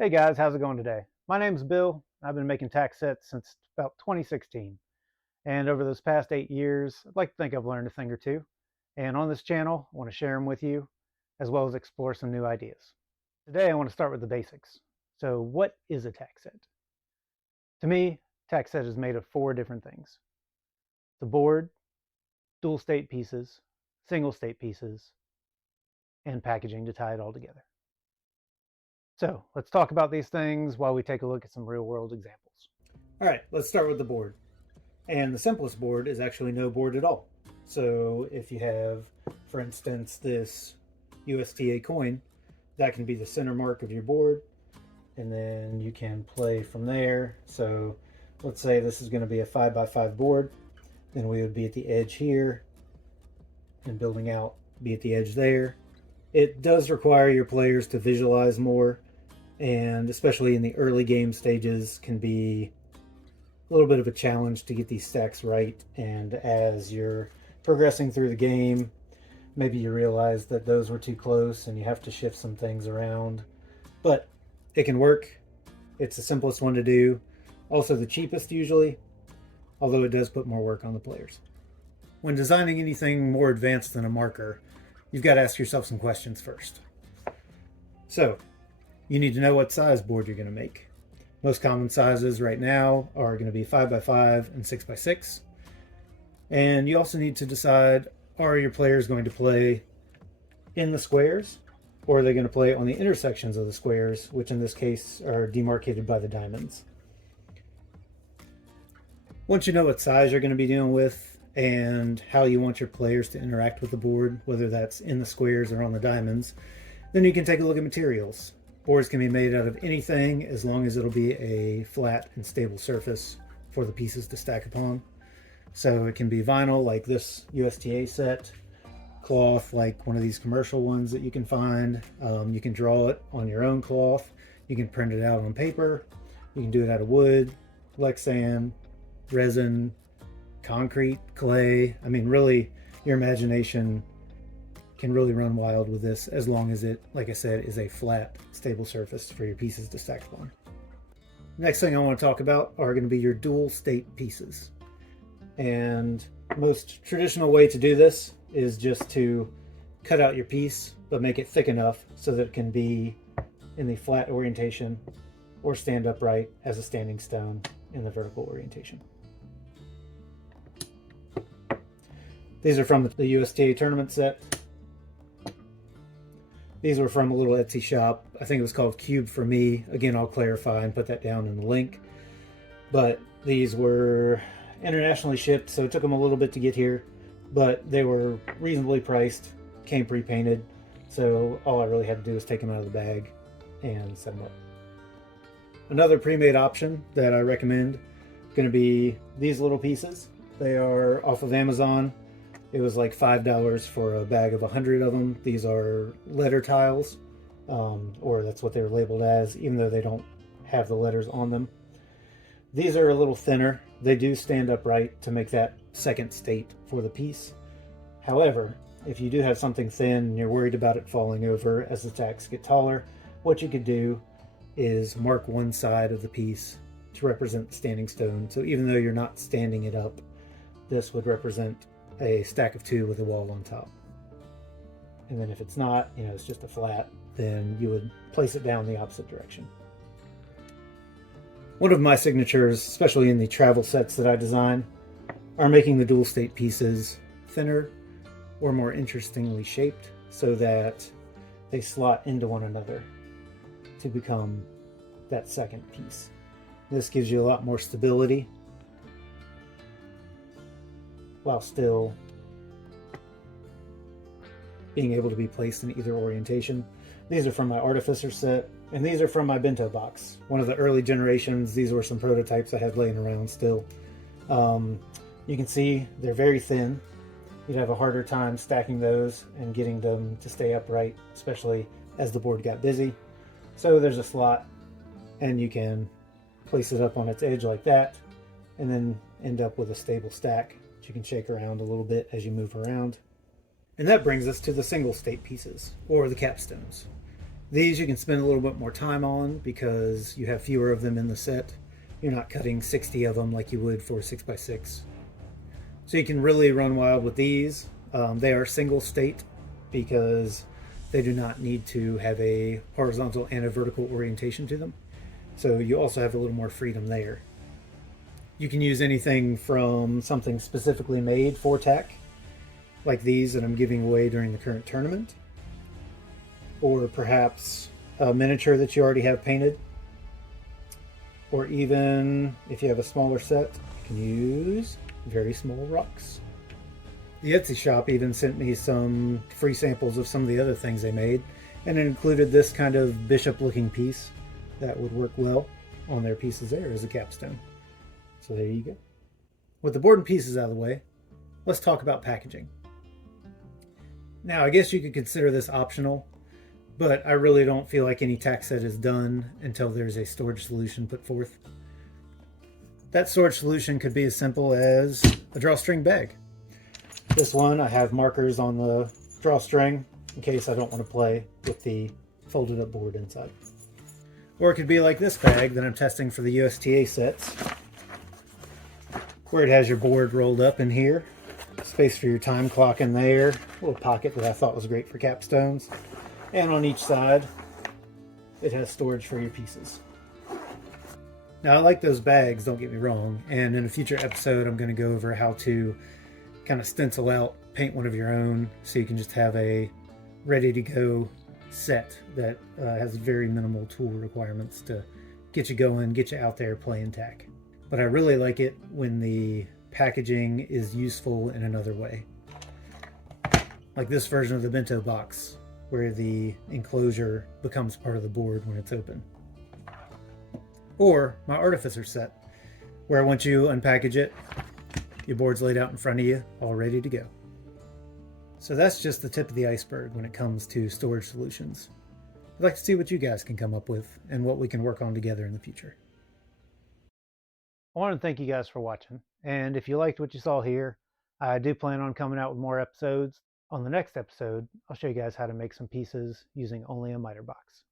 Hey guys, how's it going today? My name's Bill. I've been making tack sets since about 2016. And over those past 8 years, I'd like to think I've learned a thing or two. And on this channel, I want to share them with you, as well as explore some new ideas. Today, I want to start with the basics. So what is a tack set? To me, tack set is made of four different things: the board, dual state pieces, single state pieces, and packaging to tie it all together. So let's talk about these things while we take a look at some real world examples. All right, let's start with the board. And the simplest board is actually no board at all. So if you have, for instance, this USTA coin, that can be the center mark of your board. And then you can play from there. So let's say this is going to be a 5x5 board. Then we would be at the edge here and building out, be at the edge there. It does require your players to visualize more, and especially in the early game stages can be a little bit of a challenge to get these stacks right. And as you're progressing through the game, maybe you realize that those were too close and you have to shift some things around. But it can work. It's the simplest one to do. Also the cheapest usually, although it does put more work on the players. When designing anything more advanced than a marker, you've got to ask yourself some questions first. So, you need to know what size board you're going to make. Most common sizes right now are going to be 5x5 and 6x6. And you also need to decide, are your players going to play in the squares, or are they going to play on the intersections of the squares, which in this case are demarcated by the diamonds. Once you know what size you're going to be dealing with and how you want your players to interact with the board, whether that's in the squares or on the diamonds, then you can take a look at materials. Boards can be made out of anything as long as it'll be a flat and stable surface for the pieces to stack upon. So it can be vinyl like this USTA set, cloth like one of these commercial ones that you can find. You can draw it on your own cloth. You can print it out on paper. You can do it out of wood, Lexan, resin, concrete, clay. I mean, really, your imagination can really run wild with this as long as it, like I said, is a flat, stable surface for your pieces to stack upon. Next thing I want to talk about are going to be your dual state pieces. And most traditional way to do this is just to cut out your piece, but make it thick enough so that it can be in the flat orientation or stand upright as a standing stone in the vertical orientation. These are from the USTA tournament set. These were from a little Etsy shop. I think it was called Cube for Me. Again, I'll clarify and put that down in the link. But these were internationally shipped, so it took them a little bit to get here. But they were reasonably priced, came pre-painted. So all I really had to do was take them out of the bag and set them up. Another pre-made option that I recommend is going to be these little pieces. They are off of Amazon. It was like $5 for a bag of 100 of them. These are letter tiles, or that's what they're labeled as, even though they don't have the letters on them. These are a little thinner. They do stand upright to make that second state for the piece. However, if you do have something thin and you're worried about it falling over as the tacks get taller, what you could do is mark one side of the piece to represent the standing stone. So even though you're not standing it up, this would represent a stack of two with a wall on top. And then if it's not, it's just a flat, then you would place it down the opposite direction. One of my signatures, especially in the travel sets that I design, are making the dual state pieces thinner or more interestingly shaped so that they slot into one another to become that second piece. This gives you a lot more stability while still being able to be placed in either orientation. These are from my Artificer set, and these are from my bento box. One of the early generations. These were some prototypes I had laying around still. You can see they're very thin. You'd have a harder time stacking those and getting them to stay upright, especially as the board got busy. So there's a slot, and you can place it up on its edge like that, and then end up with a stable stack you can shake around a little bit as you move around. And that brings us to the single state pieces, or the capstones. These you can spend a little bit more time on because you have fewer of them in the set. You're not cutting 60 of them like you would for 6x6. So you can really run wild with these. They are single state because they do not need to have a horizontal and a vertical orientation to them. So you also have a little more freedom there. You can use anything from something specifically made for tack, like these that I'm giving away during the current tournament, or perhaps a miniature that you already have painted, or even if you have a smaller set, you can use very small rocks. The Etsy shop even sent me some free samples of some of the other things they made, and it included this kind of bishop looking piece that would work well on their pieces there as a capstone. So there you go. With the board and pieces out of the way, let's talk about packaging. Now, I guess you could consider this optional, but I really don't feel like any tack set is done until there's a storage solution put forth. That storage solution could be as simple as a drawstring bag. This one, I have markers on the drawstring in case I don't want to play with the folded up board inside. Or it could be like this bag that I'm testing for the USTA sets, where it has your board rolled up in here, space for your time clock in there, a little pocket that I thought was great for capstones, and on each side it has storage for your pieces. Now, I like those bags, don't get me wrong, and in a future episode I'm going to go over how to kind of stencil out, paint one of your own, so you can just have a ready to go set that has very minimal tool requirements to get you going, get you out there playing tack. But I really like it when the packaging is useful in another way. Like this version of the bento box, where the enclosure becomes part of the board when it's open. Or my artificer set, where once you unpackage it, your board's laid out in front of you, all ready to go. So that's just the tip of the iceberg when it comes to storage solutions. I'd like to see what you guys can come up with and what we can work on together in the future. I want to thank you guys for watching, and if you liked what you saw here, I do plan on coming out with more episodes. On the next episode, I'll show you guys how to make some pieces using only a miter box.